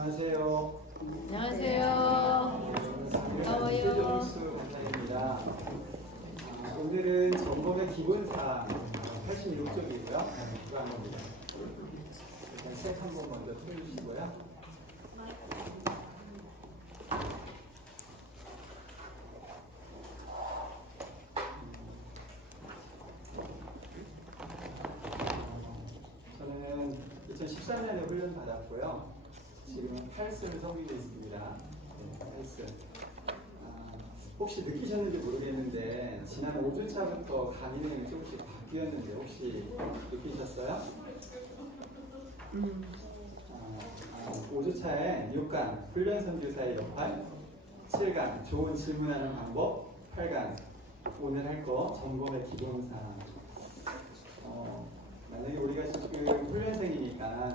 안녕하세요. 안녕하세요. 반가워요. 이재정수 강사입니다. 오늘은 전공의 기본사 86쪽이고요. 그거 한 겁니다. 일단 책 한 번 먼저 틀어주시고요. 저는 2013년에 훈련 받았고요. 지금은 8승을 섬기고 있습니다. 네, 8승. 혹시 느끼셨는지 모르겠는데 지난 5주차부터 강의 내용이 조금씩 바뀌었는데 혹시 느끼셨어요? 5주차에 6강 훈련 선교사의 역할, 7강 좋은 질문하는 방법, 8강 오늘 할 거 점검의 기본사항. 만약에 우리가 지금 훈련생이니까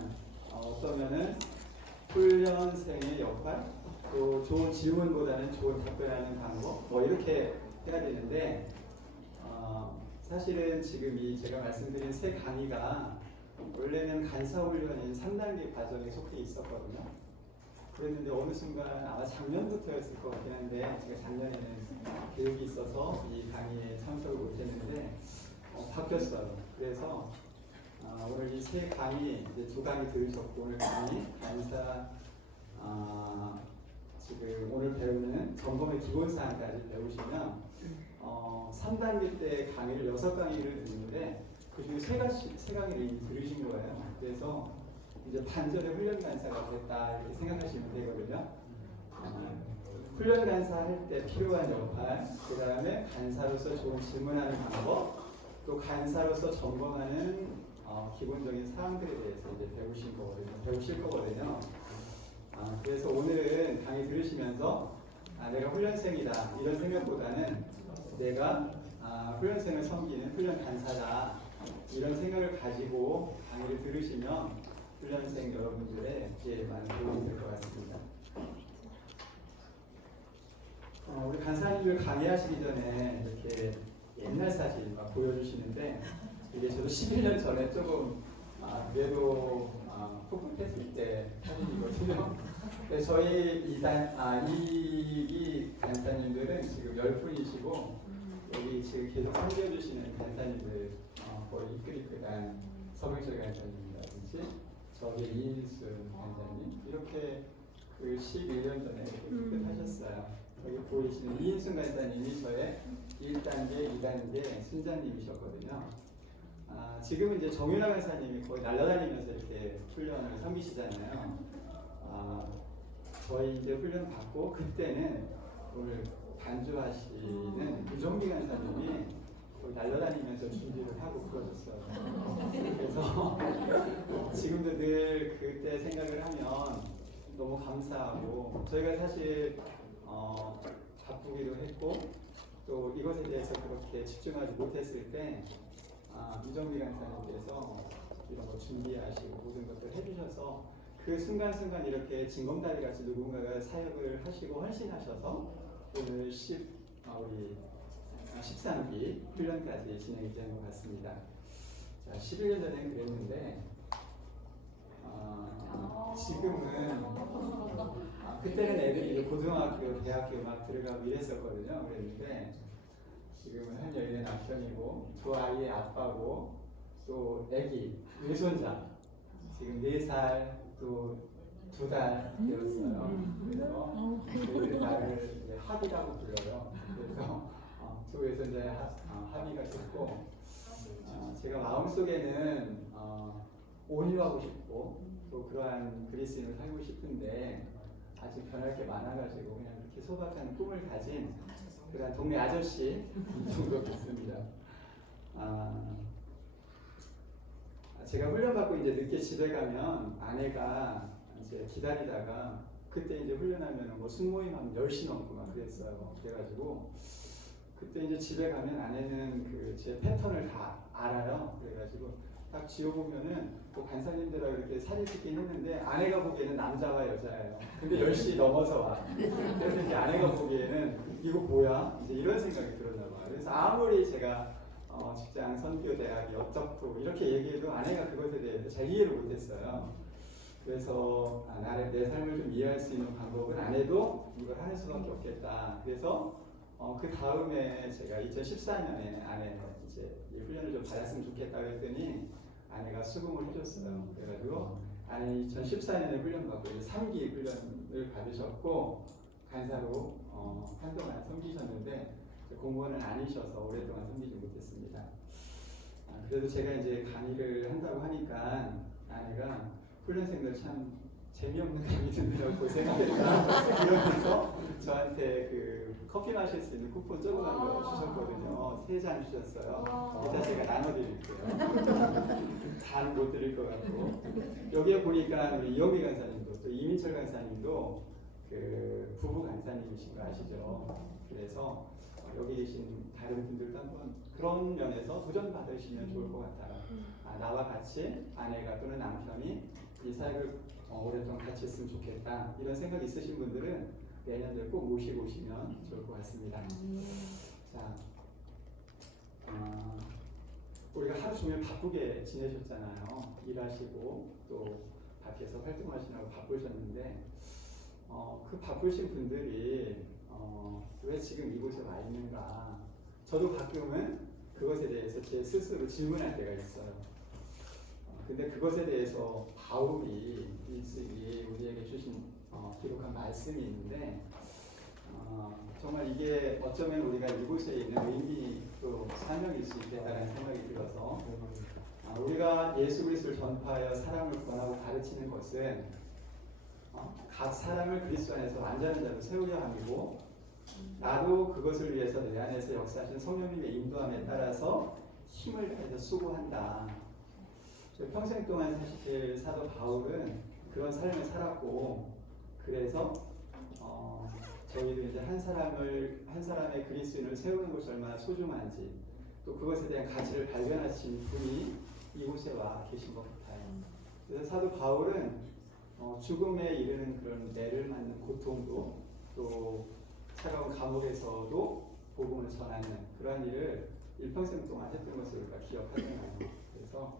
어떠면은 훈련생의 역할, 또 좋은 질문보다는 좋은 답변하는 방법, 뭐 이렇게 해야 되는데 사실은 지금 이 제가 말씀드린 세 강의가 원래는 간사훈련인 3단계 과정에 속해 있었거든요. 그랬는데 어느 순간 아마 작년부터였을 것 같긴 한데 제가 작년에는 교육이 있어서 이 강의에 참석을 못했는데 바뀌었어요. 그래서 오늘 이 세 강의, 이제 두 강의 들으셨고 오늘 강의 간사 지금 오늘 배우는 점검의 기본사항까지 배우시면 3단계 때 강의를 6강의를 듣는데 그중에 3강의를 이미 들으신 거예요. 그래서 이제 반절의 훈련 간사가 됐다 이렇게 생각하시면 되거든요. 훈련 간사 할 때 필요한 역할, 그 다음에 간사로서 좋은 질문하는 방법, 또 간사로서 점검하는 기본적인 사항들에 대해서 이제 배우실 거거든요. 그래서 오늘은 강의 들으시면서 내가 훈련생이다 이런 생각보다는 내가 훈련생을 섬기는 훈련 간사다 이런 생각을 가지고 강의를 들으시면 훈련생 여러분들의 많은 도움이 될 것 같습니다. 우리 간사님들 강의하시기 전에 이렇게 옛날 사진 막 보여주시는데 이게 저도 11년 전에 조금 그래도 풋풋했을 때 사진이거든요. 저희 이 간사님들은 지금 10분이시고 여기 지금 계속 섬겨주시는 간사님들 거의 이끌이끌한 서명철 간사님이라든지 저기 이인순 간사님 이렇게 그 11년 전에 풋풋하셨어요. 여기 보이시는 이인순 간사님이 저의 1단계, 2단계 순장님이셨거든요. 지금은 이제 정윤아 간사님이 거의 날아다니면서 이렇게 훈련을 섬기시잖아요. 저희 이제 훈련 받고 그때는 오늘 반주하시는 유정비 간사님이 거의 날아다니면서 준비를 하고 그러셨어요. 그래서 지금도 늘 그때 생각을 하면 너무 감사하고 저희가 사실 바쁘기도 했고 또 이것에 대해서 그렇게 집중하지 못했을 때 유정비 간사님께서 이런 거 준비하시고 모든 것들 해주셔서 그 순간순간 이렇게 징검다리 같이 누군가가 사역을 하시고 헌신하셔서 오늘 우리 13기 훈련까지 진행이 되는 것 같습니다. 자, 11년 전에는 그랬는데 지금은 그때는 애들이 이제 고등학교, 대학교 막 들어가고 이랬었거든요. 그랬는데 지금은 한 여인의 남편이고 두 아이의 아빠고 또 애기, 외손자 지금 4살 또 2달 되었어요. 그래서 저희들 나를 합이라고 불러요. 그래서 두 외손자의 합의가 됐고 제가 마음속에는 온유하고 싶고 또 그러한 그리스인을 살고 싶은데 아직 변할 게 많아가지고 그냥 그렇게 소박한 꿈을 가진 그런 동네 아저씨 정도 됐습니다. 제가 훈련받고 이제 늦게 집에 가면 아내가 이제 기다리다가 그때 이제 훈련하면 뭐 순모임 하면 10시 넘고 막 그랬어요. 그래가지고 그때 이제 집에 가면 아내는 그 제 패턴을 다 알아요. 그래가지고 딱 지어보면은 또 간사님들하고 이렇게 사진 찍긴 했는데 아내가 보기에는 남자와 여자예요. 근데 10시 넘어서 와. 그래서 이제 아내가 보기에는 이거 뭐야? 이제 이런 생각이 들었나 봐요. 그래서 아무리 제가 직장 선교대학이 어떻고 이렇게 얘기해도 아내가 그것에 대해서 잘 이해를 못했어요. 그래서 내 삶을 이해할 수 있는 방법은 안 해도 이걸 하는 수밖에 없겠다. 그래서 그 다음에 제가 2014년에 아내 이제 이 훈련을 좀 받았으면 좋겠다 그랬더니 아내가 수긍을 해줬어요. 그래가지고 아내는 2014년에 훈련 받고 이제 3기 훈련을 받으셨고 간사로 한동안 섬기셨는데 공무원은 아니셔서 오랫동안 섬기지 못했습니다. 그래도 제가 이제 강의를 한다고 하니까 아내가 훈련생들 참 재미없는 강의 듣느라고 고생하겠다 이러면서 저한테 그 커피 마실 수 있는 쿠폰 조그만 거 주셨거든요. 3장 주셨어요. 이따 제가 나눠드릴게요. 잘 못 드릴 것 같고 여기에 보니까 우리 이영미 간사님도 또 이민철 간사님도 그 부부 간사님이신 거 아시죠? 그래서 여기 계신 다른 분들도 한번 그런 면에서 도전 받으시면 좋을 것 같아요. 나와 같이 아내가 또는 남편이 이 사역을 오랫동안 같이 했으면 좋겠다 이런 생각 있으신 분들은 내년도에 꼭 모시고 오시면 좋을 것 같습니다. 자, 우리가 하루 종일 바쁘게 지내셨잖아요. 일하시고 또 밖에서 활동하시느라고 바쁘셨는데 그 바쁘신 분들이 왜 지금 이곳에 와 있는가? 저도 가끔은 그것에 대해서 제 스스로 질문할 때가 있어요. 근데 그것에 대해서 바울이 일찍이 우리에게 주신 기록한 말씀이 있는데 정말 이게 어쩌면 우리가 이곳에 있는 의미 또 사명일 수 있겠다는 생각이 들어서 우리가 예수 그리스도를 전파하여 사람을 권하고 가르치는 것은 각 사람을 그리스도 안에서 완전한 자로 세우려 함이고 나도 그것을 위해서 내 안에서 역사하신 성령님의 인도함에 따라서 힘을 다해서 수고한다. 평생 동안 사실 사도 바울은 그런 삶을 살았고 그래서 저희도 이제 한 사람의 그리스도인을 세우는 것이 얼마나 소중한지 또 그것에 대한 가치를 발견하신 분이 이곳에 와 계신 것 같아요. 그래서 사도 바울은 죽음에 이르는 그런 매를 맞는 고통도 또 차가운 감옥에서도 복음을 전하는 그런 일을 일평생 동안 했던 것을 우리가 기억하잖아요. 그래서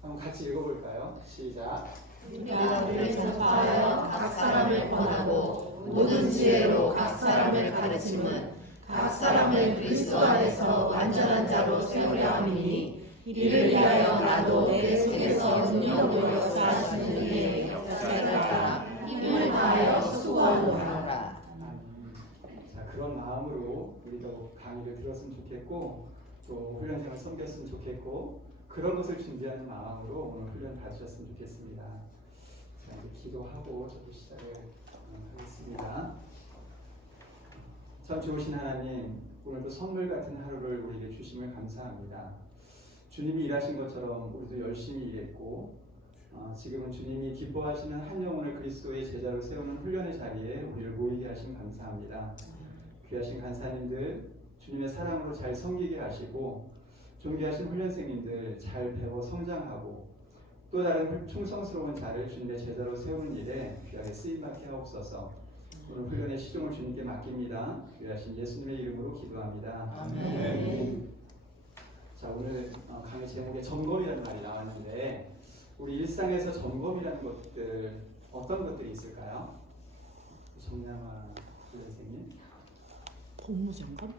한번 같이 읽어볼까요? 시작. 우리가 우리를 전파하여 각 사람을 권하고 모든 지혜로 각 사람을 가르침은 각 사람을 그리스도 안에서 완전한 자로 세우려 함이니 이를 위하여 나도 내 속에서 능력으로 역사하시는 이의 역사에 따라 힘을 다하여 수고하고 하노라. 자, 그런 마음으로 우리도 강의를 들었으면 좋겠고 또 훈련생을 섬겼으면 좋겠고 그런 것을 준비하는 마음으로 오늘 훈련 받으셨으면 좋겠습니다. 자, 이제 기도하고 저도 시작을 하겠습니다. 참 좋으신 하나님, 오늘도 선물 같은 하루를 우리에게 주심을 감사합니다. 주님이 일하신 것처럼 우리도 열심히 일했고 지금은 주님이 기뻐하시는 한 영혼을 그리스도의 제자로 세우는 훈련의 자리에 우리를 모이게 하심 감사합니다. 귀하신 간사님들 주님의 사랑으로 잘 섬기게 하시고 존귀하신 훈련생님들 잘 배워 성장하고 또 다른 충성스러운 자를 주님의 제자로 세우는 일에 귀하게 쓰임받게 하옵소서. 오늘 훈련의 시종을 주님께 맡깁니다. 귀하신 예수님의 이름으로 기도합니다. 아멘. 자, 오늘 강의 제목에 점검이라는 말이 나왔는데 우리 일상에서 점검이라는 것들 어떤 것들이 있을까요? 정남아 선생님. 공무점검?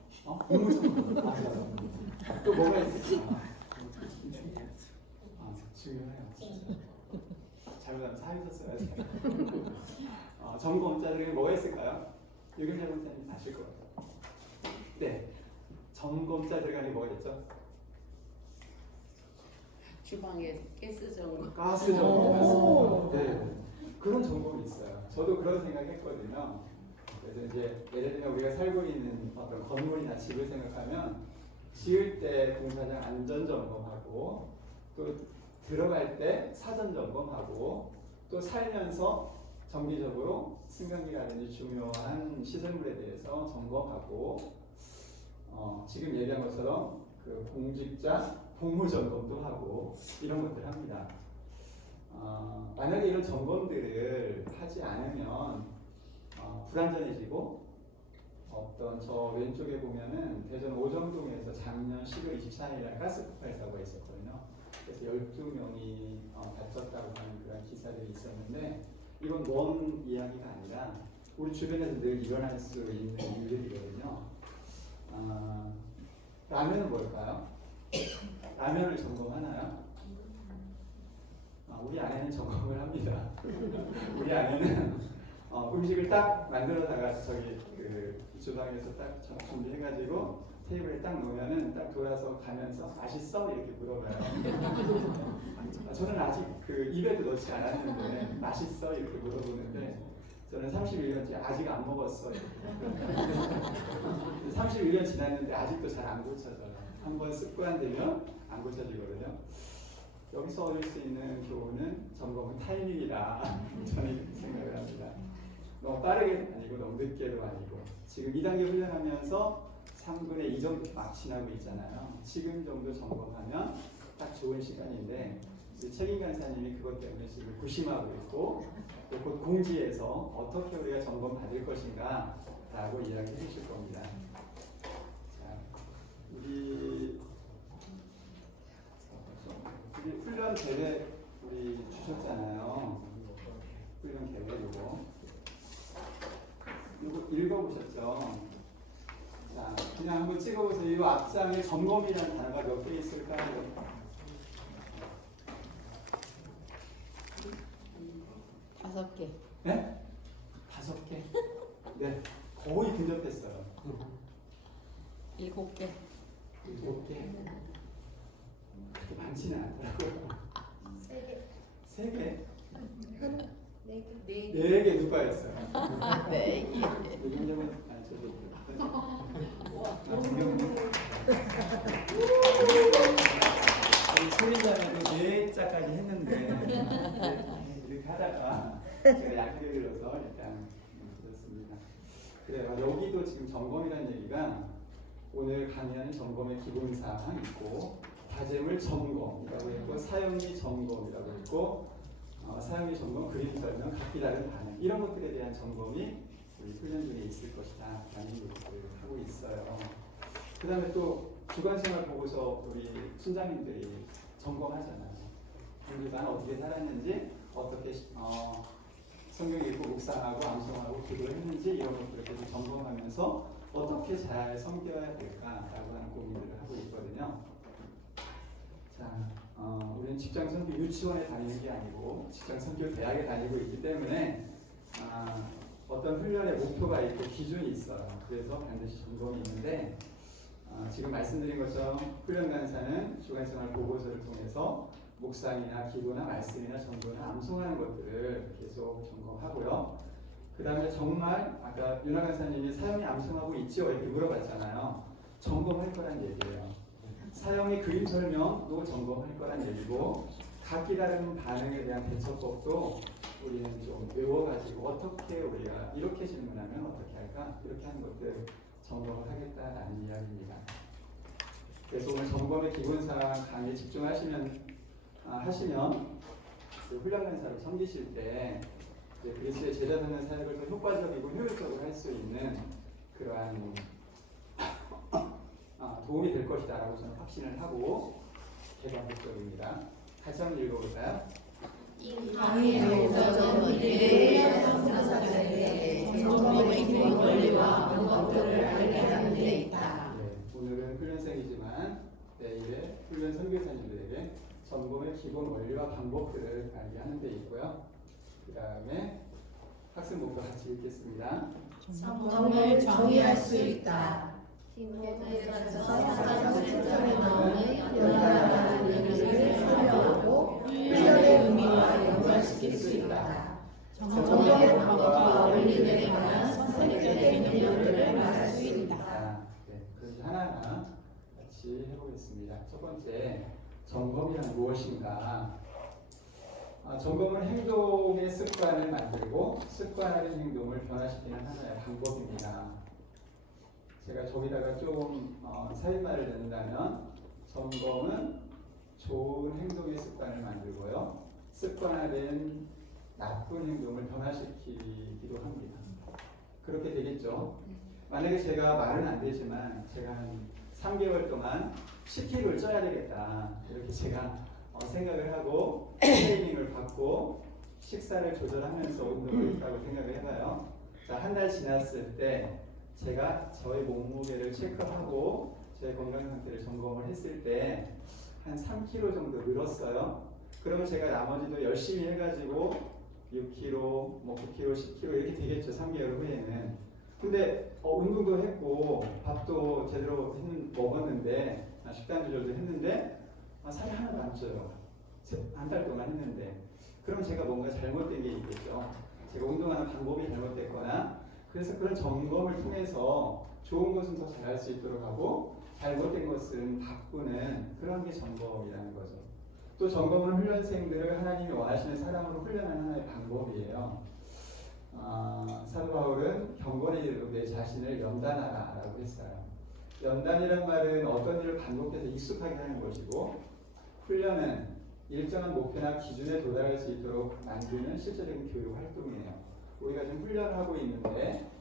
공무점검. 맞아요. 또 뭐가 있을까? 중요해요. 진짜. 잘못하면 사회 썼어야 돼. 점검자들에게 뭐가 있을까요? 유경재 선생님 아실 거예요. 네. 점검자들 간에 뭐가 있죠? 주방에 가스 점검. 가스 점검. 네. 그런 점검이 있어요. 저도 그런 생각했거든요. 그래서 이제 예를 들면 우리가 살고 있는 어떤 건물이나 집을 생각하면 지을 때 공사장 안전 점검하고 또 들어갈 때 사전 점검하고 또 살면서 정기적으로 승강기라든지 중요한 시설물에 대해서 점검하고 지금 얘기한 것처럼 그 공직자 복무 점검도 하고 이런 것들을 합니다. 만약에 이런 점검들을 하지 않으면 불안전해지고 어떤 저 왼쪽에 보면은 대전 오정동에서 작년 10월 24일날 가스 폭발 사고가 있었거든요. 그래서 12명이 다쳤다고 하는 그런 기사들이 있었는데 이건 먼 이야기가 아니라 우리 주변에서 늘 일어날 수 있는 일들이거든요. 라면은 뭘까요? 라면을 점검하나요? 우리 아내는 점검을 합니다. 우리 아내는 음식을 딱 만들어다가 저기 그 주방에서 딱 준비해가지고 테이블에 딱 놓으면은 딱 돌아서 가면서 맛있어? 이렇게 물어봐요. 저는 아직 그 입에도 넣지 않았는데 맛있어? 이렇게 물어보는데 저는 31년째 아직 안 먹었어. 31년 지났는데 아직도 잘 안 고쳐져요. 한번 습관되면 안 고쳐지거든요. 여기서 얻을 수 있는 교훈은 점검은 타이밍이다. 저는 그렇게 생각을 합니다. 너무 빠르게 아니고 너무 늦게도 아니고 지금 2단계 훈련하면서 3분의 2 정도 막 지나고 있잖아요. 지금 정도 점검하면 딱 좋은 시간인데 책임 강사님이 그것 때문에 지금 고심하고 있고 또 곧 공지에서 어떻게 우리가 점검 받을 것인가 라고 이야기해 주실 겁니다. 자, 우리 훈련 계획 우리 주셨잖아요. 훈련 계획 이거 읽어보셨죠? 자, 그냥 한번 찍어보세요. 이 앞장에 점검이라는 단어가 몇 개 있을까요? 5개. 네? 5개? 네, 거의 근접했어요. 7개. 7개? 그렇게 많지는 않더라고요. 3개? 4개 누가 했어요? 4개. 요즘은 소리자매도 4자까지 했는데 이렇게 하다가 제가 약하게 들어서 일단 그렇습니다. 그래요. 여기도 지금 점검이라는 얘기가 오늘 강의하는 점검의 기본사항 있고 다재물 점검이라고 했고 사용리 점검이라고 했고 사용리 점검 그림 설명 각기 다른 반응 이런 것들에 대한 점검이 우리 훈련 중에 있을 것이다 라는 것들을 하고 있어요. 그 다음에 또 주간생활 보고서 우리 순장님들이 점검하잖아요. 한 주간 어떻게 살았는지 어떻게 성경 읽고 묵상하고 암송하고 기도했는지 이런 것들을 계속 점검하면서 어떻게 잘 섬겨야 될까라고 하는 고민들을 하고 있거든요. 자, 우리는 직장 선교 유치원에 다니는 게 아니고 직장 선교 대학에 다니고 있기 때문에 어떤 훈련의 목표가 있고 기준이 있어요. 그래서 반드시 점검이 있는데 지금 말씀드린 것처럼 훈련 강사는 주간생활 보고서를 통해서 묵상이나 기도나 말씀이나 전도나 암송하는 것들을 계속 점검하고요. 그 다음에 정말 아까 윤아 강사님이 사형이 암송하고 있지요? 이렇게 물어봤잖아요. 점검할 거란 얘기예요. 사형이 그림 설명도 점검할 거란 얘기고 각기 다른 반응에 대한 대처법도 우리는 좀 외워가지고 어떻게 우리가 이렇게 질문하면 어떻게 할까? 이렇게 하는 것들 점검을 하겠다라는 이야기입니다. 그래서 오늘 점검의 기본사항 강의에 집중하시면 그 훈련 강사로 섬기실 때 그리스도의 제자 되는 사역을 더 효과적이고 효율적으로 할 수 있는 그러한 도움이 될 것이다라고 저는 확신을 하고 개방적입니다. 같이 한번 읽어볼까요? 강의의 목적은 미래의 성사자에게 점검의 기본 원리와 방법들을 알게 하는 데 있다. 네, 오늘은 훈련생이지만 내일의 훈련 선교사님들에게 점검의 기본 원리와 방법들을 알게 하는 데 있고요. 그 다음에 학습 목표 같이 읽겠습니다. 점검을 정의할 수 있다. 사사장 7절에 나오는 연달아라는 의미를 설명하고 훈련의 의미와 연관시킬 수 있다. 점검의 방법과 원리들에 관한 선택적인 개념들을 말할 수 있다. 네, 그래서 하나하나 같이 해보겠습니다. 첫 번째, 점검이란 무엇인가? 점검은 행동의 습관을 만들고 습관화된 행동을 변화시키는 하나의 방법입니다. 제가 저기다가 좀 살인말을 넣는다면 점검은 좋은 행동의 습관을 만들고요. 습관화된 나쁜 행동을 변화시키기도 합니다. 그렇게 되겠죠. 만약에 제가 말은 안 되지만 제가 한 3개월 동안 10kg를 쪄야 되겠다. 이렇게 제가 생각을 하고 트레이닝을 받고 식사를 조절하면서 운동을 했다고 생각을 해봐요. 자, 한 달 지났을 때 제가 저의 몸무게를 체크하고 제 건강 상태를 점검을 했을 때 한 3kg 정도 늘었어요. 그러면 제가 나머지도 열심히 해가지고 6kg, 뭐 9kg, 10kg 이렇게 되겠죠. 3개월 후에는. 근데 운동도 했고 밥도 제대로 먹었는데 식단 조절도 했는데 살이 하나도 안 쪄요. 한 달 동안 했는데. 그럼 제가 뭔가 잘못된 게 있겠죠. 제가 운동하는 방법이 잘못됐거나 그래서 그런 점검을 통해서 좋은 것은 더 잘할 수 있도록 하고 잘못된 것은 바꾸는 그런 게 점검이라는 거죠. 또 점검은 훈련생들을 하나님이 원하시는 사람으로 훈련하는 하나의 방법이에요. 사도 바울은 경건에 이르러 내 자신을 연단하라 라고 했어요. 연단이란 말은 어떤 일을 반복해서 익숙하게 하는 것이고 훈련은 일정한 목표나 기준에 도달할 수 있도록 만드는 실제적인 교육 활동이에요. 우리가 지금 훈련을 하고 있는데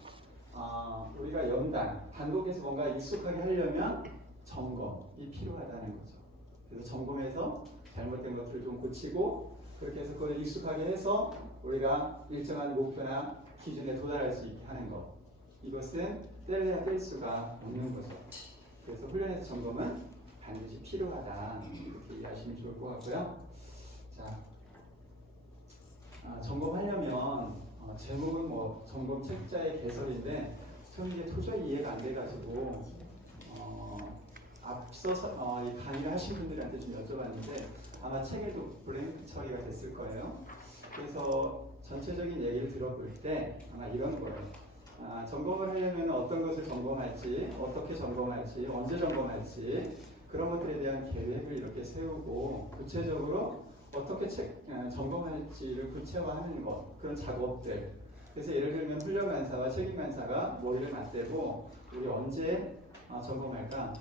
우리가 연단, 반복해서 뭔가 익숙하게 하려면 점검이 필요하다는 거죠. 그래서 점검해서 잘못된 것들을 좀 고치고 그렇게 해서 그걸 익숙하게 해서 우리가 일정한 목표나 기준에 도달할 수 있게 하는 것. 이것은 뗄래야 뗄 수가 없는 거죠. 그래서 훈련에서 점검은 반드시 필요하다. 이렇게 이해하시면 좋을 것 같고요. 자, 점검하려면 제목은 뭐 점검 책자의 개설인데 저는 이게 도저히 이해가 안 돼가지고 앞서서 이 강의를 하신 분들한테 좀 여쭤봤는데 아마 책에도 블랭크 처리가 됐을 거예요. 그래서 전체적인 얘기를 들어볼 때 아마 이런 거예요. 점검을 하려면 어떤 것을 점검할지, 어떻게 점검할지, 언제 점검할지 그런 것들에 대한 계획을 이렇게 세우고 구체적으로 어떻게 점검할지를 구체화하는 것, 그런 작업들. 그래서 예를 들면 훈련 간사와 책임 간사가 머리를 맞대고 우리 언제 점검할까?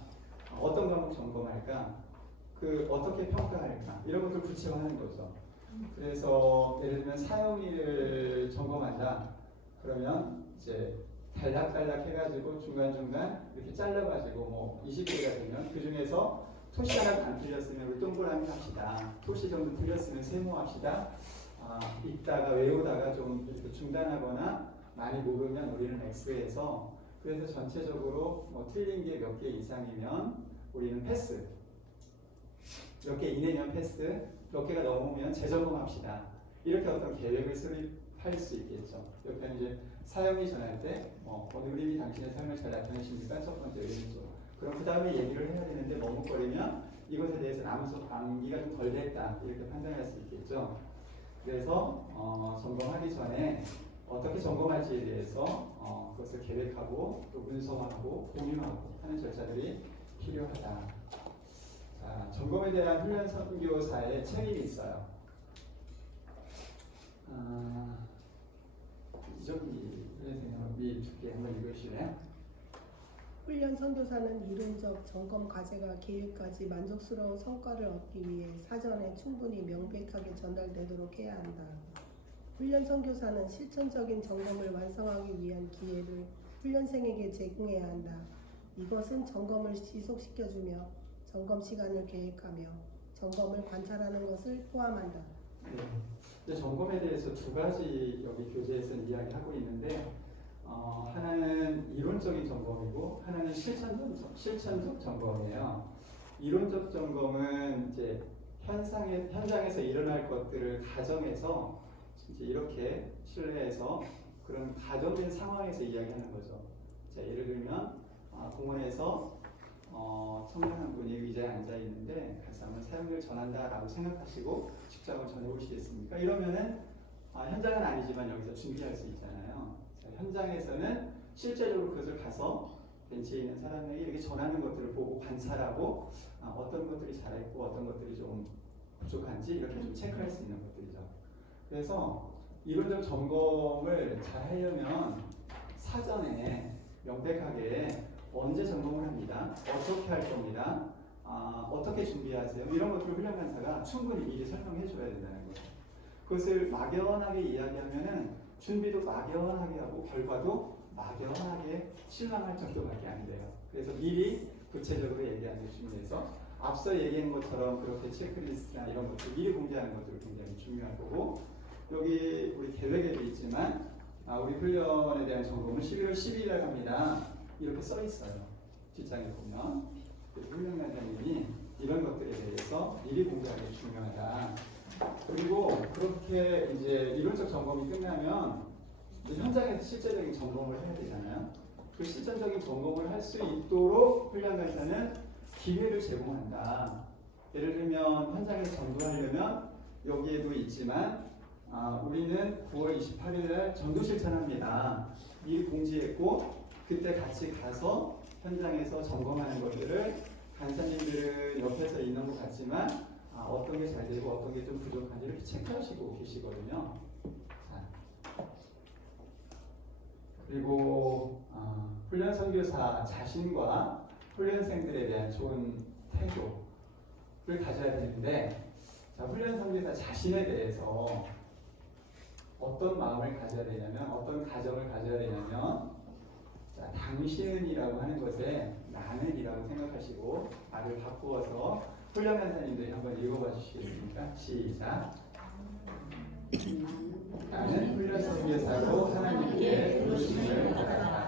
어떤 과목 점검할까? 어떻게 평가할까? 이런 것들을 구체화하는 거죠. 그래서 예를 들면 사용일을 점검한다. 그러면 이제 단락단락 해가지고 중간중간 이렇게 잘라가지고 뭐 20개가 되면 그 중에서 토시 하나 안 틀렸으면 우리 동그라미 합시다. 토시 정도 틀렸으면 세모합시다. 읽다가 외우다가 좀 이렇게 중단하거나 많이 모르면 우리는 X에서 그래서 전체적으로 뭐 틀린 게 몇 개 이상이면 우리는 패스. 몇 개 이내면 패스. 몇 개가 넘으면 재점검합시다. 이렇게 어떤 계획을 수립할 수 있겠죠. 옆에 이제 사용이 전할 때 어느 그림이 당신의 삶을 잘 나타내십니까? 첫 번째 의미죠. 그럼 그 다음에 얘기를 해야 되는데 머뭇거리면 이것에 대해서 암기가 좀 덜 됐다. 이렇게 판단할 수 있겠죠. 그래서 점검하기 전에 어떻게 점검할지에 대해서 그것을 계획하고 또 문서화하고 공유하고 하는 절차들이 필요하다. 자, 점검에 대한 훈련 선교사의 책임이 있어요. 이정기 선생님 두께 한번 읽으실래요? 훈련 선교사는 이론적 점검 과제가 계획까지 만족스러운 성과를 얻기 위해 사전에 충분히 명백하게 전달되도록 해야 한다. 훈련 선교사는 실천적인 점검을 완성하기 위한 기회를 훈련생에게 제공해야 한다. 이것은 점검을 지속시켜주며 점검 시간을 계획하며 점검을 관찰하는 것을 포함한다. 네. 점검에 대해서 두 가지 여기 교재에서는 이야기하고 있는데 하나는 이론적인 점검이고 하나는 실천적 점검이에요. 이론적 점검은 이제 현장에서 일어날 것들을 가정해서 이제 이렇게 실내에서 그런 가정된 상황에서 이야기하는 거죠. 자, 예를 들면 공원에서 청년 분이 의자에 앉아 있는데 가서 한번 사용을 전한다라고 생각하시고 직장을 전해보시겠습니까? 이러면은 현장은 아니지만 여기서 준비할 수 있잖아요. 자, 현장에서는 실제적으로 그것을 가서 벤치에 있는 사람에게 이렇게 전하는 것들을 보고 관찰하고 어떤 것들이 잘했고 어떤 것들이 좀 부족한지 이렇게 좀 체크할 수 있는 것들이죠. 그래서 이론적 점검을 잘 하려면 사전에 명백하게 언제 점검을 합니다. 어떻게 할 겁니다. 어떻게 준비하세요. 이런 것들을 훈련 간사가 충분히 미리 설명해 줘야 된다는 거죠. 그것을 막연하게 이야기하면은 준비도 막연하게 하고 결과도 막연하게 실망할 정도밖에 안 돼요. 그래서 미리 구체적으로 얘기하는 게 중요해서 앞서 얘기한 것처럼 그렇게 체크리스트나 이런 것들 미리 공개하는 것들이 굉장히 중요할 거고 여기 우리 계획에도 있지만 우리 훈련에 대한 점검은 11월 12일에 합니다. 이렇게 써 있어요. 뒷장에 보면 훈련 간사님이 이런 것들에 대해서 미리 공부하는 게 중요하다. 그리고 그렇게 이제 이론적 점검이 끝나면 이제 현장에서 실제적인 점검을 해야 되잖아요. 그 실전적인 점검을 할 수 있도록 훈련 간사는 기회를 제공한다. 예를 들면 현장에서 전도하려면 여기에도 있지만 우리는 9월 28일 날 전도 실천합니다. 미리 공지했고 그때 같이 가서 현장에서 점검하는 것들을 간사님들은 옆에서 있는 것 같지만 어떤 게 잘 되고 어떤 게 좀 부족한지 이렇게 체크하시고 계시거든요. 자, 그리고 훈련 선교사 자신과 훈련생들에 대한 좋은 태도를 가져야 되는데, 자, 훈련 선교사 자신에 대해서 어떤 마음을 가져야 되냐면, 어떤 가정을 가져야 되냐면, 자, 당신이라고 하는 것에 나는이라고 생각하시고 말을 바꾸어서 훈련 간사님들이 한번 읽어봐 주시겠습니까? 시작. 나는 훈련 선교사로 하나님께 부르심을 받았다.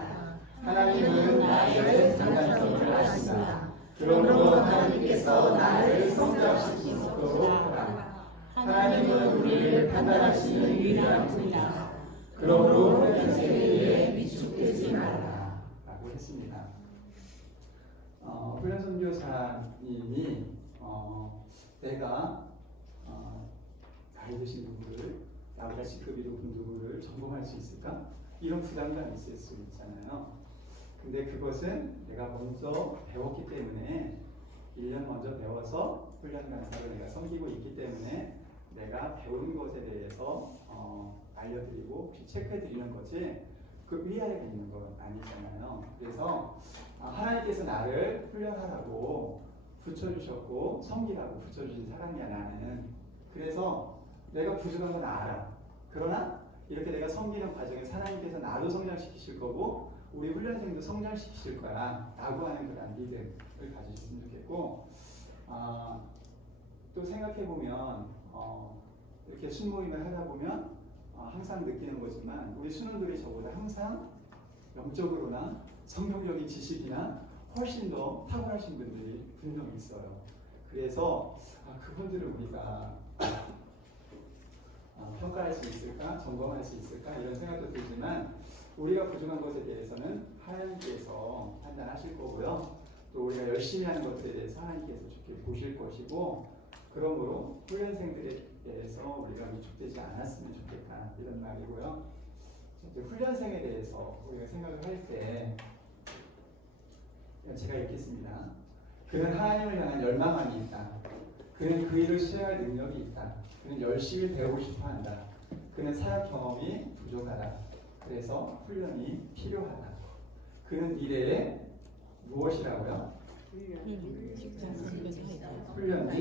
하나님은 나의 장단점을 아신다. 그러므로 하나님께서 나를 성장시키도록 하라. 하나님은 우리를 판단하시는 유일한 분이다. 그러므로 훈련생에 의해 위축되지 말라. 라고 했습니다. 훈련 선교사님이 내가 나이 드신 누구를, 나보다 직급이 높은 누구를 점검할 수 있을까? 이런 부담감이 있을 수 있잖아요. 근데 그것은 내가 먼저 배웠기 때문에 1년 먼저 배워서 훈련 간사로 내가 섬기고 있기 때문에 내가 배우는 것에 대해서 알려드리고 체크해드리는 거지 그 위아래가 있는 건 아니잖아요. 그래서 하나님께서 나를 훈련하라고 붙여주셨고 섬기라고 붙여주신 사람이야 나는. 그래서 내가 부족한 건 알아. 그러나 이렇게 내가 섬기는 과정에서 하나님께서 나도 성장시키실 거고 우리 훈련생도 성장시키실 거야 라고 하는 그런 믿음을 가지셨으면 좋겠고, 또 생각해보면 이렇게 순모임을 하다 보면 항상 느끼는 거지만 우리 순원들이 저보다 항상 영적으로나 성경적인 지식이나 훨씬 더 탁월하신 분들이 분명히 있어요. 그래서 그분들을 우리가 평가할 수 있을까? 점검할 수 있을까? 이런 생각도 들지만 우리가 부족한 것에 대해서는 하나님께서 판단하실 거고요. 또 우리가 열심히 하는 것에 대해서 하나님께서 좋게 보실 것이고, 그러므로 훈련생들에 대해서 우리가 위축되지 않았으면 좋겠다 이런 말이고요. 이제 훈련생에 대해서 우리가 생각을 할 때 제가 읽겠습니다. 그는 하나님을 향한 열망함이 있다. 그는 그 일을 수행할 능력이 있다. 그는 열심히 배우고 싶어한다. 그는 사역 경험이 부족하다. 그래서 훈련이 필요하다. 그는 미래에 무엇이라고요? 훈련 및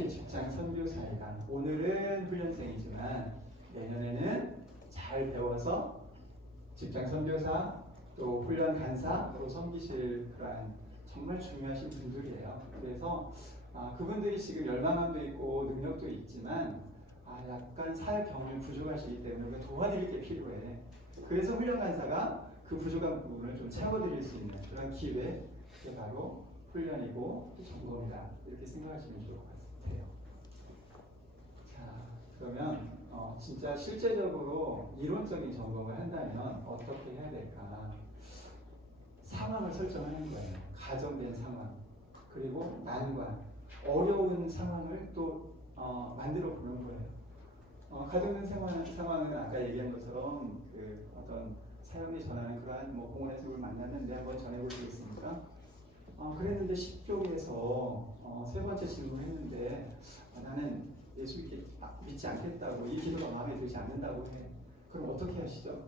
직장 선교사이다. 오늘은 훈련생이지만 내년에는 잘 배워서 직장 선교사 또 훈련 간사로 섬기실 그런 정말 중요하신 분들이에요. 그래서 그분들이 지금 열망함도 있고 능력도 있지만 약간 사역 경험이 부족하시기 때문에 도와드릴 게 필요해. 그래서 훈련 간사가 그 부족한 부분을 좀 채워드릴 수 있는 그런 기회, 그게 바로 훈련이고 점검이다. 이렇게 생각하시면 좋을 것 같아요. 자, 그러면 진짜 실제적으로 이론적인 점검을 한다면 어떻게 해야 될까? 상황을 설정하는 거예요. 가정된 상황, 그리고 난관, 어려운 상황을 또 만들어 보는 거예요. 가정된 상황은 아까 얘기한 것처럼 그 어떤 사연이 전하는 그러한 공헌의 집을 만났는데 한번 전해보시겠습니까? 그랬는데 10쪽에서 세 번째 질문했는데 나는 예수 믿지 않겠다고, 이 기도가 마음에 들지 않는다고 해. 그럼 어떻게 하시죠?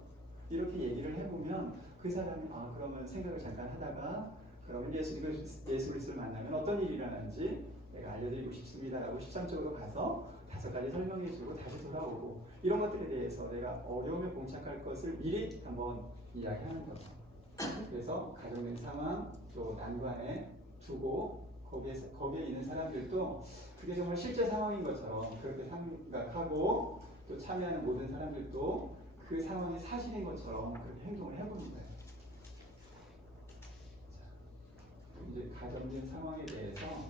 이렇게 얘기를 해보면 그 사람이 그러면 생각을 잠깐 하다가 그러면 예수 그리스도를 만나면 어떤 일이 일어나는지 내가 알려드리고 싶습니다라고 13쪽으로 가서 5가지 설명해주고 다시 돌아오고, 이런 것들에 대해서 내가 어려움에 봉착할 것을 미리 한번 이야기하는 거죠. 그래서 가정된 상황 또 난관에 두고 거기에 있는 사람들도 그게 정말 실제 상황인 것처럼 그렇게 생각하고 또 참여하는 모든 사람들도 그 상황이 사실인 것처럼 그렇게 행동을 해보는 거예요. 자, 이제 가정된 상황에 대해서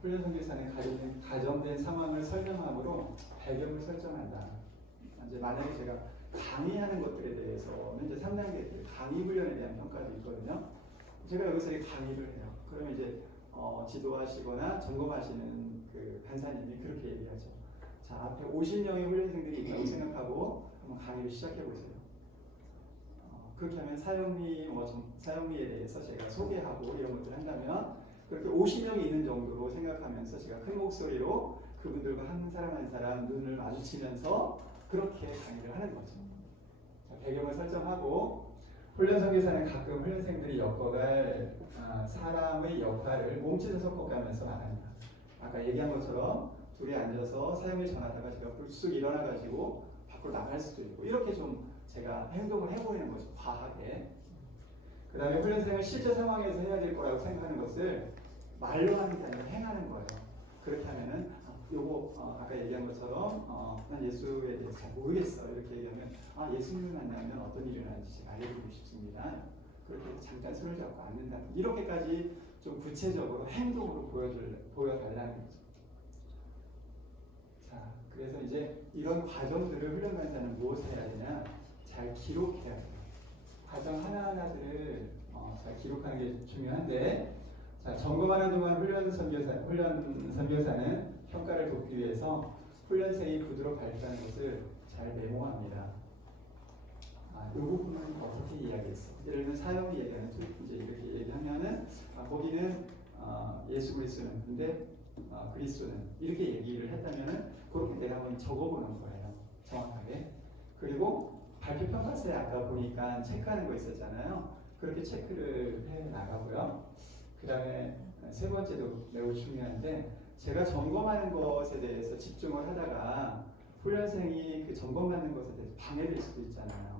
훈련 선교사는 가정된 상황을 설명함으로 배경을 설정한다. 이제 만약에 제가 강의하는 것들에 대해서는 이제 3단계 때 강의 훈련에 대한 평가도 있거든요. 제가 여기서 강의를 해요. 그러면 이제 지도하시거나 점검하시는 그 간사님이 그렇게 얘기하죠. 자, 앞에 50명의 훈련생들이 있다고 생각하고 한번 강의를 시작해 보세요. 그렇게 하면 사역리에 대해서 제가 소개하고 이런 것들을 한다면 그렇게 50명이 있는 정도로 생각하면서 제가 큰 목소리로 그분들과 한 사람 한 사람 눈을 마주치면서 그렇게 강의를 하는 거죠. 자, 배경을 설정하고 훈련 선교사는 가끔 훈련생들이 엮어갈 사람의 역할을 몸짓을 섞어가면서 말합니다. 아까 얘기한 것처럼 둘이 앉아서 사역을 전하다가 제가 불쑥 일어나가지고 밖으로 나갈 수도 있고 이렇게 좀 제가 행동을 해보이는 거죠. 과하게. 그 다음에 훈련생은 실제 상황에서 해야 될 거라고 생각하는 것을 말로 하는 게 아니라 행하는 거예요. 그렇게 하면은 아까 얘기한 것처럼 난 예수에 대해서 잘 모르겠어 이렇게 얘기하면 예수님을 만나면 어떤 일이 일어나는지 제가 알려드리고 싶습니다. 그렇게 해서 잠깐 손을 잡고 앉는다. 이렇게까지 좀 구체적으로 행동으로 보여달라는 거죠. 자, 그래서 이제 이런 과정들을 훈련 강사는 무엇을 해야 되냐? 잘 기록해야 돼요. 과정 하나하나들을 잘 기록하는 게 중요한데, 자, 점검하는 동안 훈련 선교사는 평가를 돕기 위해서 훈련생이 구두로 밟다는 것을 잘 메모합니다. 이 부분은 어떻게 이야기했어? 예를 들면 사역이 얘기하는 이제 이렇게 얘기하면은 거기는 예수 그리스도는 근데 그리스도는 이렇게 얘기를 했다면은 그렇게 내가 한번 적어보는 거예요. 정확하게. 그리고 발표 평가서에 아까 보니까 체크하는 거 있었잖아요. 그렇게 체크를 해 나가고요. 그 다음에 세 번째도 매우 중요한데 제가 점검하는 것에 대해서 집중을 하다가 훈련생이 그 점검받는 것에 대해서 방해될 수도 있잖아요.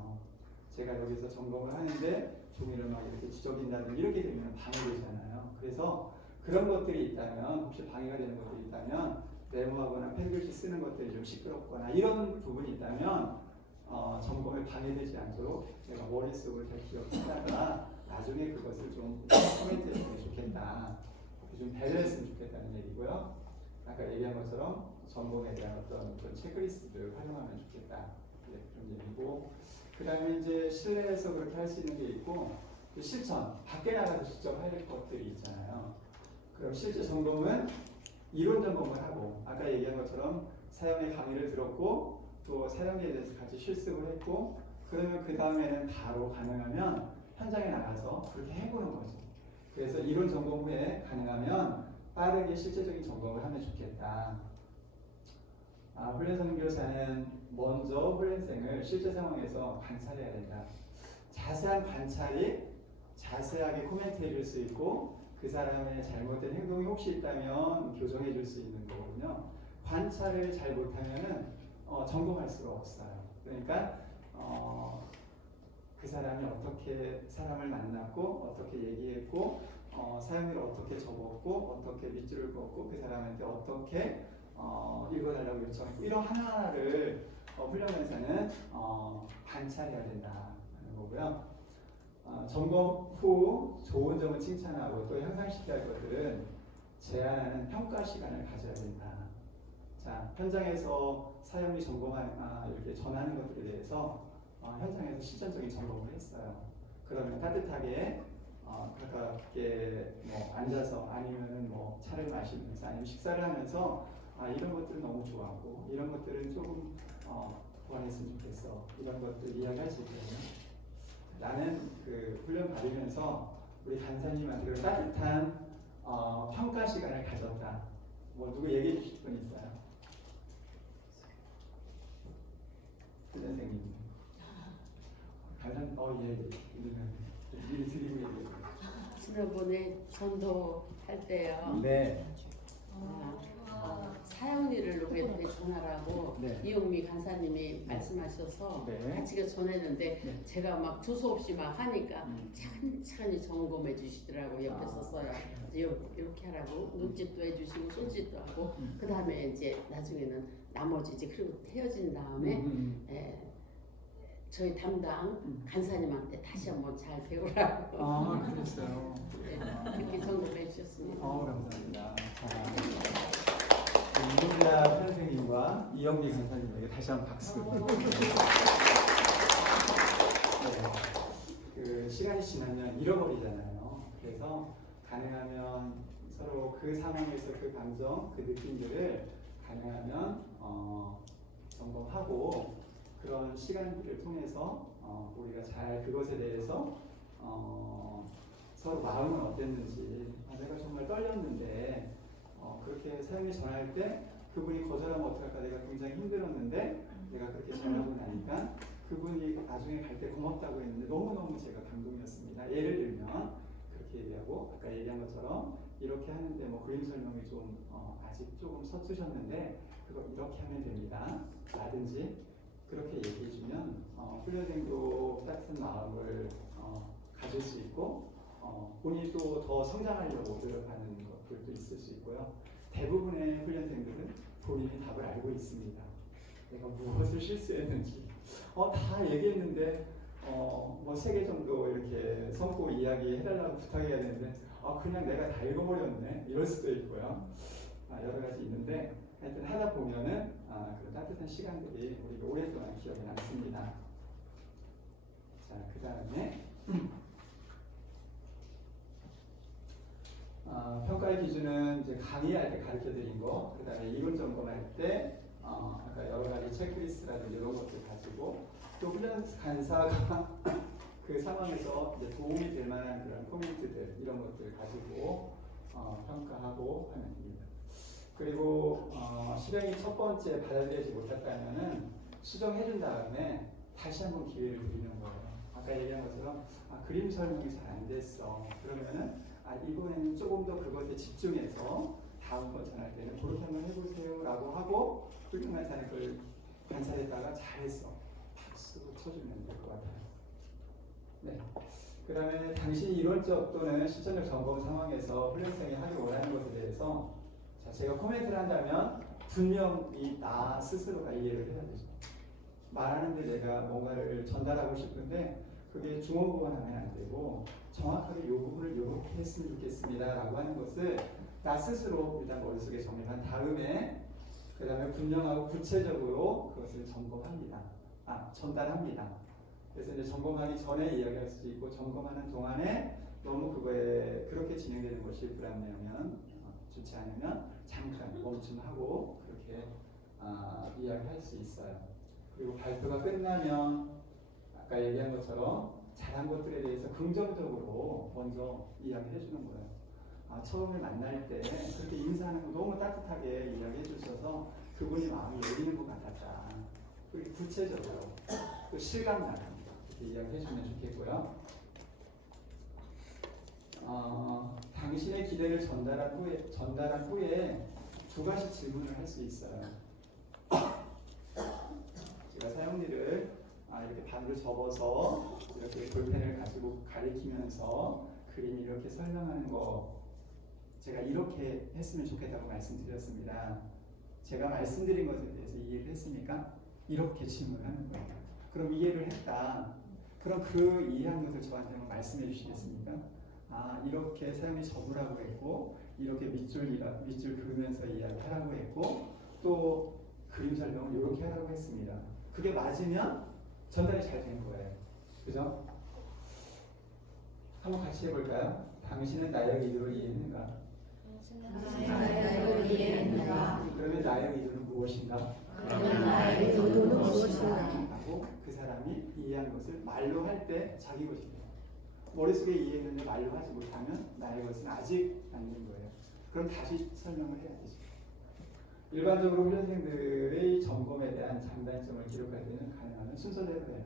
제가 여기서 점검을 하는데 종이를 막 이렇게 지적인다든지 이렇게 되면 방해되잖아요. 그래서 그런 것들이 있다면 혹시 방해가 되는 것들이 있다면 메모하거나 펜글씨 쓰는 것들이 좀 시끄럽거나 이런 부분이 있다면 점검에 방해되지 않도록 제가 머릿속을 잘 기억하다가 나중에 그것을 좀 코멘트 해주면 좋겠다. 좀 배려했으면 좋겠다는 얘기고요. 아까 얘기한 것처럼 점검에 대한 어떤 그런 체크리스트를 활용하면 좋겠다. 네, 그런 얘기고. 그 다음에 이제 실내에서 그렇게 할 수 있는 게 있고, 실천, 밖에 나가서 직접 할 것들이 있잖아요. 그럼 실제 점검은 이론 점검을 하고, 아까 얘기한 것처럼 사용의 강의를 들었고, 또 사용에 대해서 같이 실습을 했고, 그러면 그 다음에는 바로 가능하면 현장에 나가서 그렇게 해보는 거죠. 그래서 이론 점검 후에 가능하면 빠르게 실제적인 점검을 하면 좋겠다. 훈련 선교사는 먼저 훈련생을 실제 상황에서 관찰해야 된다. 자세한 관찰이 자세하게 코멘트해 줄 수 있고 그 사람의 잘못된 행동이 혹시 있다면 교정해 줄 수 있는 거거든요. 관찰을 잘 못하면은 점검할 수가 없어요. 그러니까 그 사람이 어떻게 사람을 만났고 어떻게 얘기했고 사용일을 어떻게 적었고 어떻게 밑줄을 긋고 그 사람한테 어떻게 읽어달라고 요청했고 이런 하나하나를 훈련에서는 관찰해야 된다는 거고요. 점검 후 좋은 점을 칭찬하고 또 향상시켜야 할 것들은 제안하는 평가 시간을 가져야 된다. 자, 현장에서 사용이 이렇게 전하는 것들에 대해서 현장에서 실전적인 점검을 했어요. 그러면 따뜻하게 가깝게 앉아서 아니면은 차를 마시면서 아니면 식사를 하면서 이런 것들은 너무 좋아하고 이런 것들은 조금 보완했으면 좋겠어. 이런 것들 이야기할 수 있거든요. 나는 그 훈련 받으면서 우리 간사님한테 그런 따뜻한 평가 시간을 가졌다. 누구 얘기해 주실 분 있어요? 선생님. 간사님, 예. 미리 드리고 얘기해요. 지난번에 전도할 때요. 네. 사연이를 우리한테 전하라고 네. 이용미 간사님이 말씀하셔서 네. 같이 전했는데 네. 제가 막 두서 없이 막 하니까 찬찬히 점검해 주시더라고 옆에서 아. 써요. 이렇게 하라고 눈짓도 해주시고 손짓도 하고 그 다음에 이제 나중에는 나머지 이제 그리고 헤어진 다음에 저희 담당 간사님한테 다시 한번 잘 배우라고 아, 그랬어요. 네, 이렇게 점검해 주셨습니다. 감사합니다. 이동자 선생님과 이영미 강사님에게 다시 한번 박수. 그 시간이 지나면 잃어버리잖아요. 그래서 가능하면 서로 그 상황에서 그 감정, 그 느낌들을 가능하면 점검하고 그런 시간들을 통해서 우리가 잘 그것에 대해서 서로 마음은 어땠는지 내가 정말 떨렸는데 그렇게 사연이 전할 때 그분이 거절하면 어떡할까 내가 굉장히 힘들었는데 내가 그렇게 잘하고 나니까 그분이 나중에 갈 때 고맙다고 했는데 너무너무 제가 감동이었습니다. 예를 들면 그렇게 얘기하고 아까 얘기한 것처럼 이렇게 하는데 뭐 그림 설명이 좀 아직 조금 서투셨는데 그거 이렇게 하면 됩니다. 라든지 그렇게 얘기해주면 훈련생도 따뜻한 마음을 가질 수 있고 본인이 또 더 성장하려고 노력하는 것들도 있을 수 있고요. 대부분의 훈련생들은 본인이 답을 알고 있습니다. 내가 무엇을 실수했는지 다 얘기했는데 뭐 3개 정도 이렇게 성고 이야기 해달라고 부탁해야 되는데 그냥 내가 다 읽어버렸네 이럴 수도 있고요. 여러 가지 있는데 하여튼 하다 보면은 그런 따뜻한 시간들이 우리가 오랫동안 기억에 남습니다. 자, 그 다음에 평가의 기준은 이제 강의할 때 가르쳐 드린 거, 그 다음에 이론 점검할 때 아까 여러 가지 체크리스트라든지 이런 것들 가지고 또 훈련 간사가 그 상황에서 이제 도움이 될 만한 그런 코멘트들 이런 것들 가지고 평가하고 하면 됩니다. 그리고 실행이 첫 번째 받아들이지 못했다면은 수정해 준 다음에 다시 한번 기회를 드리는 거예요. 아까 얘기한 것처럼 그림 설명이 잘 안 됐어. 그러면은 이번에는 조금 더 그것에 집중해서 다음번 전할 때는 그렇게 한번 해보세요 라고 하고 훌륭 간사는 그걸 관찰했다가 잘했어. 박수 쳐주면 될 것 같아요. 네. 그 다음에 당신이 이론적 또는 실천적 점검 상황에서 훈련생이 하기 원하는 것에 대해서 제가 코멘트를 한다면 분명히 나 스스로가 이해를 해야 되죠. 말하는데 내가 뭔가를 전달하고 싶은데 그게 중원부원하면 안 되고 정확하게 이 부분을 이렇게 했으면 좋겠습니다 라고 하는 것을 나 스스로 일단 머릿속에 정리한 다음에 그 다음에 분명하고 구체적으로 그것을 점검합니다. 전달합니다. 그래서 이제 점검하기 전에 이야기할 수도 있고 점검하는 동안에 너무 그거에 그렇게 진행되는 것이 불합리하면 좋지 않으면 잠깐 멈춤하고 그렇게 이야기할 수 있어요. 그리고 발표가 끝나면 아까 얘기한 것처럼 잘한 것들에 대해서 긍정적으로 먼저 이야기해 주는 거예요. 처음에 만날 때 그렇게 인사하는 거 너무 따뜻하게 이야기해 주셔서 그분이 마음이 열리는 것 같았다. 그리고 구체적으로 또 실감 나갑니다. 이렇게 이야기해 주면 좋겠고요. 당신의 기대를 전달한 후에 2가지 질문을 할 수 있어요. 제가 사용리를 이렇게 반으로 접어서 이렇게 볼펜을 가지고 가리키면서 그림 이렇게 설명하는 거 제가 이렇게 했으면 좋겠다고 말씀드렸습니다. 제가 말씀드린 것에 대해서 이해를 했습니까? 이렇게 질문하는 거예요. 그럼 이해를 했다. 그럼 그 이해한 것을 저한테 한번 말씀해 주시겠습니까? 이렇게 사용이 접으라고 했고 이렇게 밑줄 그으면서 이야기하라고 했고 또 그림 설명을 이렇게 하라고 했습니다. 그게 맞으면 전달이 잘 된 거예요. 그죠? 한번 같이 해볼까요? 당신은 나의 의도를 이해했는가? 나의 이해했는가? 그러면 나의 의도는 무엇인가? 그러면 나의 의도는 무엇인가? 하고 그 사람이 이해한 것을 말로 할 때 자기 것이에요. 머릿속에 이해했는데 말로 하지 못하면 나의 것은 아직 안 된 거예요. 그럼 다시 설명을 해야 되죠. 일반적으로 훈련생들의 점검에 대한 장단점을 기록할 때는 가능하면 순서대로 해요.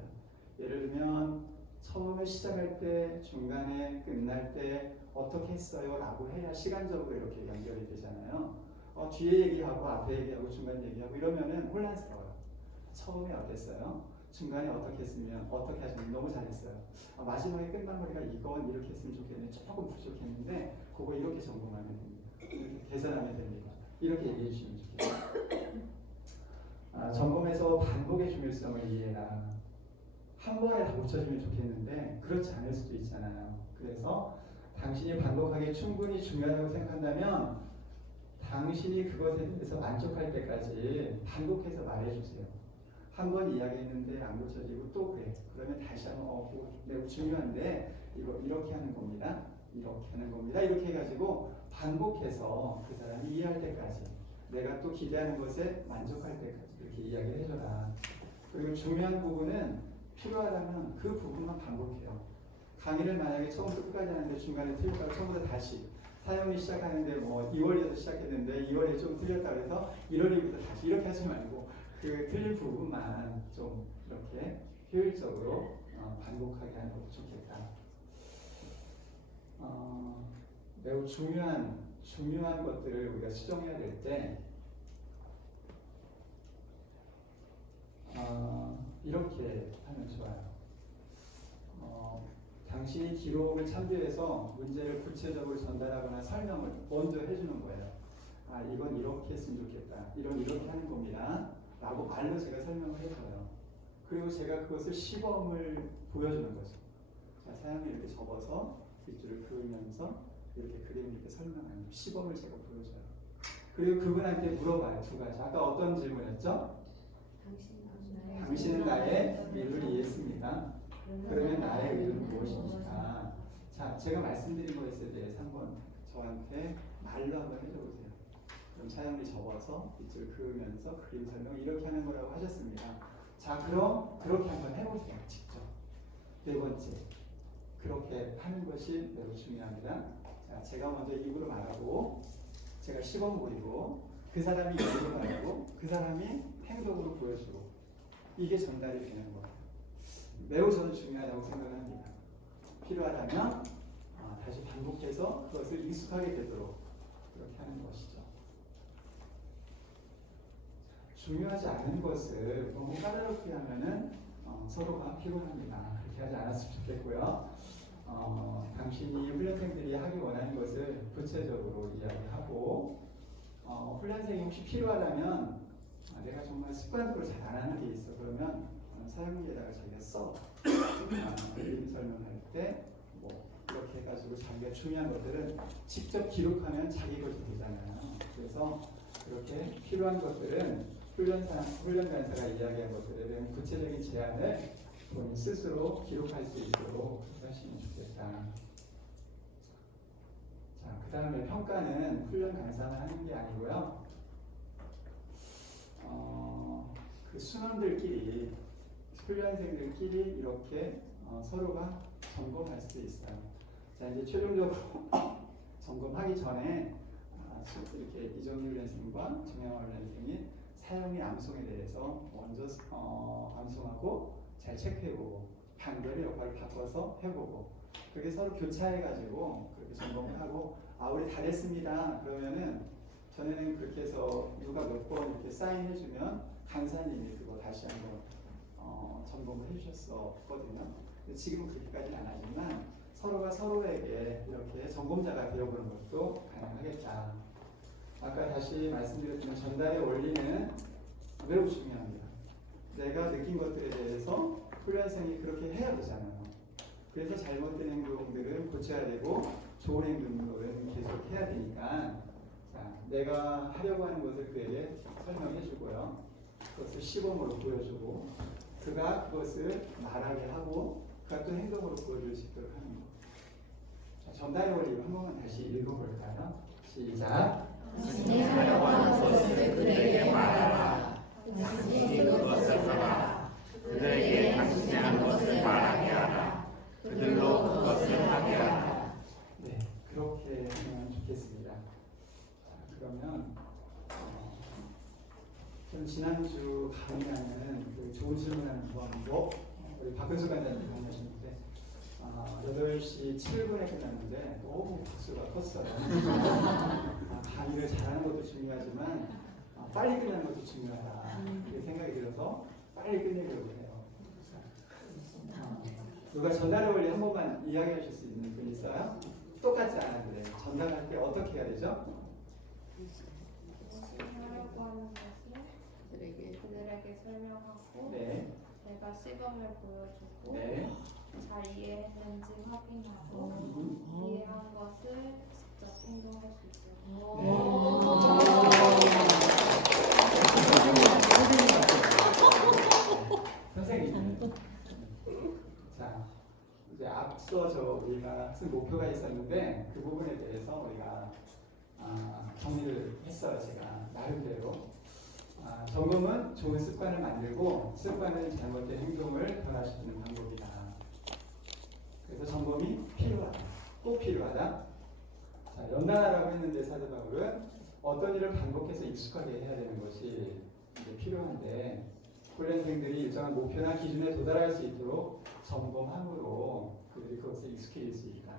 예를 들면 처음에 시작할 때, 중간에 끝날 때 어떻게 했어요? 라고 해야 시간적으로 이렇게 연결이 되잖아요. 뒤에 얘기하고 앞에 얘기하고 중간 얘기하고 이러면은 혼란스러워요. 처음에 어땠어요? 중간에 어떻게 했으면 어떻게 하시면 너무 잘했어요. 마지막에 끝마무리가 이건 이렇게 했으면 좋겠는데 조금 부족했는데 그거 이렇게 점검하면 됩니다. 이렇게 개선하면 됩니다. 이렇게 얘기해 주시면 좋겠어요. 점검에서 반복의 중요성을 이해해라. 한 번에 다 고쳐주면 좋겠는데 그렇지 않을 수도 있잖아요. 그래서 당신이 반복하기 충분히 중요하다고 생각한다면 당신이 그것에 대해서 만족할 때까지 반복해서 말해주세요. 한 번 이야기했는데 안 고쳐지고 또 그래. 그러면 다시 한번 매우 중요한데 이거 이렇게 하는 겁니다. 이렇게 하는 겁니다. 이렇게 해가지고 반복해서 그 사람이 이해할 때까지 내가 또 기대하는 것에 만족할 때까지 이렇게 이야기를 해줘라. 그리고 중요한 부분은 필요하다면 그 부분만 반복해요. 강의를 만약에 처음부터 끝까지 하는데 중간에 틀렸다고 처음부터 다시 사용이 시작하는데 2월에서 시작했는데 2월에 좀 틀렸다 그래서 1월 2일부터 다시 이렇게 하지 말고 그 틀린 부분만 좀 이렇게 효율적으로 반복하게 하는 것도 좋겠다. 매우 중요한 것들을 우리가 수정해야 될 때 이렇게 하면 좋아요. 당신이 기록을 참조해서 문제를 구체적으로 전달하거나 설명을 먼저 해주는 거예요. 이건 이렇게 했으면 좋겠다. 이건 이렇게 하는 겁니다. 라고 말로 제가 설명을 해줘요. 그리고 제가 그것을 시범을 보여주는 거죠. 자, 사용을 이렇게 접어서 빗줄을 그으면서 이렇게 그림을 이렇게 설명하는 시범을 제가 보여줘요. 그리고 그분한테 물어봐요. 두 가지. 아까 어떤 질문이었죠? 당신은 나의 의를 이해했습니다. 그러면 나의 의는 무엇입니까? 자, 제가 말씀드린 것에 대해서 한번 저한테 말로 한번 해줘보세요. 그럼 사용을 접어서 빗줄 그으면서 그림 설명 이렇게 하는 거라고 하셨습니다. 자, 그럼 그렇게 한번 해보세요. 직접. 네 번째, 그렇게 하는 것이 매우 중요합니다. 자, 제가 먼저 입으로 말하고 제가 시범 보이고 그 사람이 입으로 말하고 그 사람이 행동으로 보여주고 이게 전달이 되는 거예요. 매우 저는 중요하다고 생각합니다. 필요하다면 다시 반복해서 그것을 익숙하게 되도록 그렇게 하는 것이죠. 중요하지 않은 것을 너무 까다롭게 하면은 서로가 피곤합니다. 그렇게 하지 않았으면 좋겠고요. 당신이 훈련생들이 하기 원하는 것을 구체적으로 이야기하고 훈련생이 혹시 필요하다면 내가 정말 습관적으로 잘 안 하는 게 있어. 그러면 사용기에다가 자기가 써. 그림 설명할 때 이렇게 해가지고 자기가 중요한 것들은 직접 기록하면 자기 것이 되잖아요. 그래서 그렇게 필요한 것들은 훈련 간사가 이야기한 것들에 대한 구체적인 제안을 본인 스스로 기록할 수 있도록 하시면 좋겠다. 자, 그 다음에 평가는 훈련 간사만 하는 게 아니고요. 그 순원들끼리 훈련생들끼리 이렇게 서로가 점검할 수 있어요. 자, 이제 최종적으로 점검하기 전에 이렇게 이정희 훈련생과 정영화 훈련생이 사용의 암송에 대해서 먼저 암송하고 잘 체크해보고 반대로 역할을 바꿔서 해보고 그렇게 서로 교차해가지고 그렇게 점검을 하고 우리 다 됐습니다. 그러면은 전에는 그렇게 해서 누가 몇 번 이렇게 사인해주면 간사님이 그거 다시 한번 점검을 해주셨었거든요. 근데 지금은 그렇게까지는 안 하지만 서로가 서로에게 이렇게 점검자가 되어보는 것도 가능하겠다. 아까 다시 말씀드렸지만 전달의 원리는 매우 중요합니다. 내가 느낀 것들에 대해서 훈련생이 그렇게 해야 되잖아요. 그래서 잘못된 행동들은 고쳐야 되고 좋은 행동들은 계속 해야 되니까 자, 내가 하려고 하는 것을 그에게 설명해 주고요. 그것을 시범으로 보여주고 그가 그것을 말하게 하고 그가 또 행동으로 보여줄 수 있도록 하는 것. 자, 전달의 원리 한 번만 다시 읽어볼까요? 시작. 당신이 하려고 하는 것을 그들에게 말하라. 당신이 그것을 하라. 그들에게 당신이 하는 것을 말하게 하라. 그들로 그것을 하게 하라. 네, 그렇게 하면 좋겠습니다. 자, 그러면 저는 지난주 강의하는 그 좋은 질문하는 방법 우리 박근수 관장님 강의하셨는데 8시 7분에 끝났는데 너무 박수가 컸어요. 강의를 잘하는 것도 중요하지만 빨리 끝나는 것도 중요하다. 이렇게 생각이 들어서 빨리 끝내려고 해요. 누가 전달의 원리 한 번만 이야기해 주실 수 있는 분 있어요? 똑같지 않은데 전달할 때 어떻게 해야 되죠? 하려고 하는 것을 그들에게 설명하고 네, 내가 시범을 보여주고 네. 잘 이해했는지 확인하고 이해한 것을 직접 행동할 수 있도록 선생님. 자, 이제 앞서 우리가 학습 목표가 있었는데 그 부분에 대해서 우리가 정리를 했어요. 제가 나름대로. 점검은 좋은 습관을 만들고 습관은 잘못된 행동을 변화시키는 방법이다. 그래서 점검이 필요하다. 꼭 필요하다. 자, 연단하라고 했는데 사도 바울은 어떤 일을 반복해서 익숙하게 해야 되는 것이 이제 필요한데 훈련생들이 일정한 목표나 기준에 도달할 수 있도록 점검함으로 그들이 그것에 익숙해질 수 있다.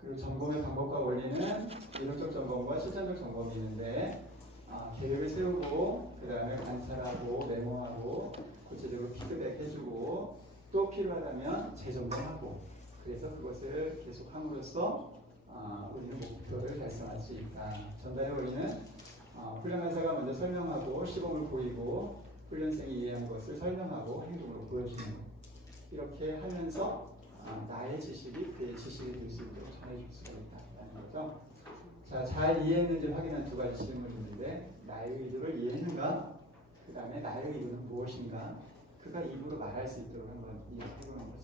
그리고 점검의 방법과 원리는 이론적 점검과 실전적 점검이 있는데 계획을 세우고 그 다음에 관찰하고 메모하고 구체적으로 피드백해주고 또 필요하다면 재점검하고 그래서 그것을 계속함으로써 우리는 목표를 달성할 수 있다. 전달의 원리는 훈련 간사가 먼저 설명하고 시범을 보이고 훈련생이 이해한 것을 설명하고 행동으로 보여주는 것. 이렇게 하면서 나의 지식이 그의 지식이 될 수 있도록 전해줄 수가 있다는 거죠. 자, 잘 이해했는지 확인한 두 가지 질문이 있는데 나의 의도를 이해했는가? 그 다음에 나의 의도는 무엇인가? 그가 입으로 말할 수 있도록 한번 이해해보는 거죠.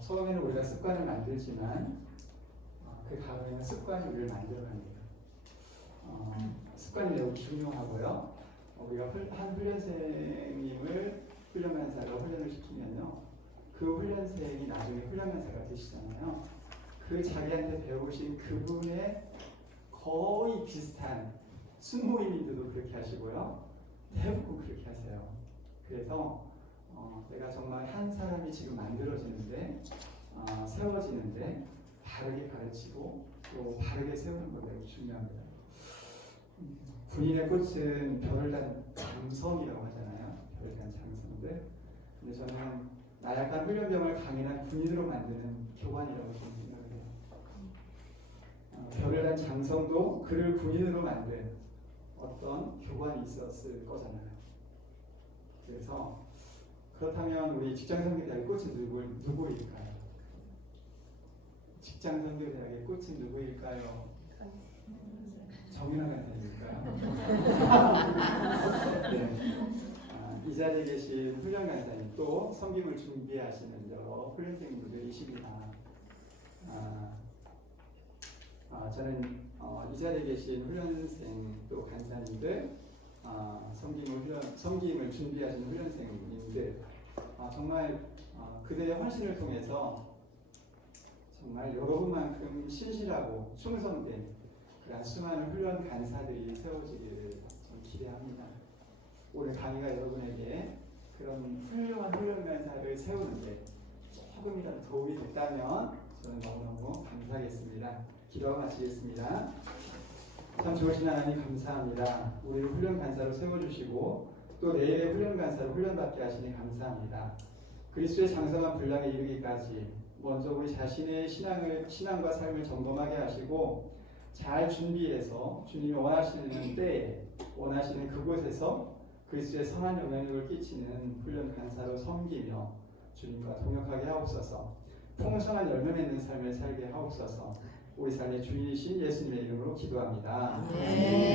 처음에는 우리가 습관을 만들지만 그 다음에는 습관이 우리를 만들어갑니다. 습관이 매우 중요하고요. 우리가 한 훈련생님을 훈련간사로 훈련을 시키면요. 그 훈련생이 나중에 훈련간사가 되시잖아요. 그 자기한테 배우신 그분의 거의 비슷한 순모임인들도 그렇게 하시고요. 대부분 그렇게 하세요. 그래서 내가 정말 한 사람이 지금 만들어지는데 세워지는데 바르게 가르치고 또 바르게 세우는 것 매우 중요합니다. 군인의 꽃은 별을 단 장성이라고 하잖아요. 별을 단 장성들. 근데 저는 나약한 훈련병을 강인한 군인으로 만드는 교관이라고 저는 생각을 해요. 별을 단 장성도 그를 군인으로 만든 어떤 교관이 있었을 거잖아요. 그래서 그렇다면 우리 직장선교대학의 꽃은 누구일까요? 직장선교대학의 꽃은 누구일까요? 정윤아 간사님일까요? 네. 이 자리에 계신 훈련 간사님 또 섬김을 준비하시는 여러 훈련생분들이십니다. 저는 이 자리에 계신 훈련생 또 간사님들 섬김을 준비하신 훈련생님들 정말 그들의 헌신을 통해서 정말 여러분만큼 신실하고 충성된 그런 수많은 훈련 간사들이 세워지기를 좀 기대합니다. 오늘 강의가 여러분에게 그런 훌륭한 훈련 간사를 세우는데 조금이라도 도움이 됐다면 저는 너무너무 감사하겠습니다. 기도하고 마치겠습니다. 참 좋으신 하나님 감사합니다. 우리를 훈련 간사로 세워주시고 또 내일의 훈련 간사로 훈련받게 하시니 감사합니다. 그리스도의 장성한 분량에 이르기까지 먼저 우리 자신의 신앙과 삶을 점검하게 하시고 잘 준비해서 주님이 원하시는 때에 원하시는 그곳에서 그리스도의 선한 영향력을 끼치는 훈련 간사로 섬기며 주님과 동역하게 하옵소서. 풍성한 열매 맺는 삶을 살게 하옵소서. 우리 삶의 주인이신 예수님의 이름으로 기도합니다. 네.